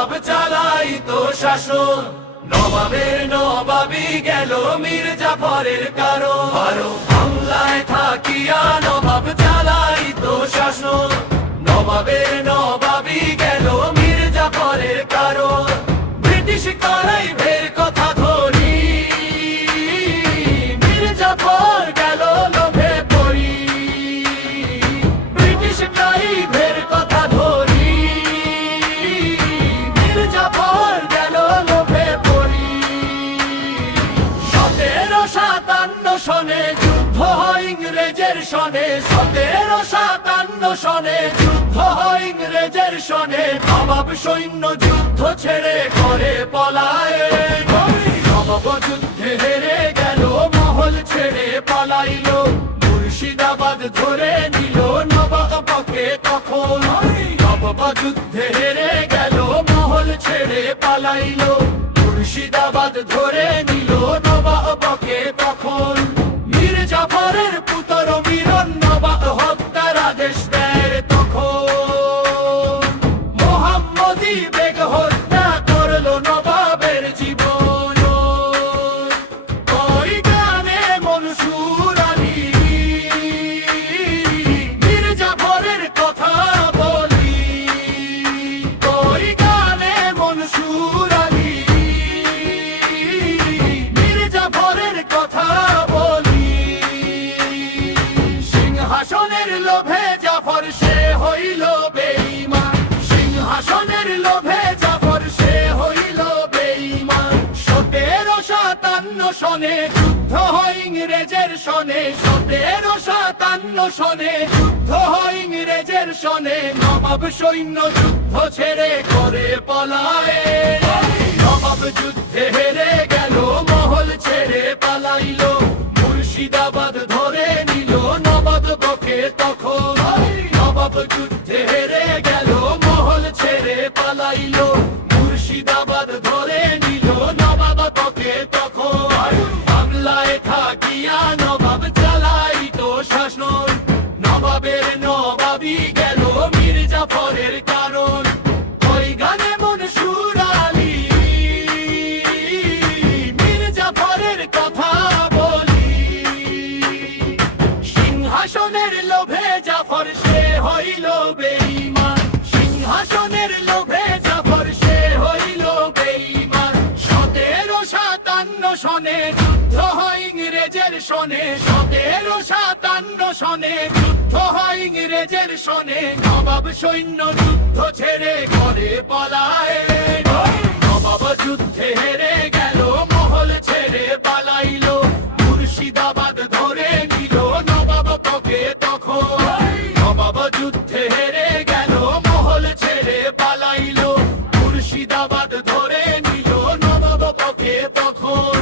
নবাব চালাইতো শাসন। নবাবের নবাবি গেল মীর জাফরের কারণ। বাংলায় থাকিয়া নবাব চালাইতো শাসন। নবাবের নবাবি গেল মীর জাফরের কারণ। ব্রিটিশ কারাইভের কথা ধরি মীর জাফর গেল লোভে পড়ি। ব্রিটিশ কারাইভের কথা ধরি মীর জাফর গেল লোভে পড়ি। 1757 সনে যুদ্ধ হয় ইংরেজের সনে। 1757 সনে যুদ্ধ হয় ইংরেজের সনে। নবাব সৈন্য যুদ্ধ ছেড়ে করে পলায়ন। নবাব যুদ্ধে হেরে গেল মহল ছেড়ে পালাইলো। মুর্শিদাবাদ ধরে নিল নবাবকে তখন। নবাব যুদ্ধে হেরে গেল মহল ছেড়ে পালাইলো। মুর্শিদাবাদ ধরে নিল নবাবকে তখন। মীর জাফরের পুত্র মিরন নবাব হত্যার আদেশ দেয় তখন। মোহাম্মদী বেগ হত্যা করলো নবাবের জীবন। ওই গানে মনসুর আলী মীর জাফরের কথা বলি। ওই গানে মনসুর আলী মীর জাফরের কথা বলি। সিংহাসনের লোভে জাফর সে হইল বেঈমান। সিংহাসনের লোভে জাফর সে হইল বেঈমান। 1757 সনে যুদ্ধ হয় ইংরেজের সনে। 1757 সনে যুদ্ধ হয় ইংরেজের সনে। নবাব সৈন্য যুদ্ধ ছেড়ে করে পলায়ন। নবাব যুদ্ধে হেরে গেল মহল ছেড়ে পালাইলো। মুর্শিদাবাদ ধরে নিল নবাবকে তখন। নবাব যুদ্ধে হেরে গেল মহল ছেড়ে পালাইলো। মুর্শিদাবাদ ধরে নিল নবাবকে তখন। বাংলায় থাকিয়া নবাব চালাইতো শাসন। নবাবের নবাবি গেল মীর জাফরের কারণ। ওই গানে মনসুর আলী মীর জাফরের কথা বলি। সিংহাসনের লোভে জাফর সে হইল বেঈমান। সিংহাসনের লোভে জাফর সে হইল বেঈমান। 1757 সনে যুদ্ধ হয় ইংরেজের সনে। 1757 সনে যুদ্ধ হয় ইংরেজের সনে। নবাব সৈন্য যুদ্ধ ছেড়ে করে পলায়ন। নবাব যুদ্ধে হেরে গেল মহল ছেড়ে পালাইলো। মুর্শিদাবাদ ধরে নিল নবাবকে তখন। নবাব যুদ্ধে হেরে গেল মহল ছেড়ে পালাইলো। মুর্শিদাবাদ ধরে নিল নবাবকে তখন।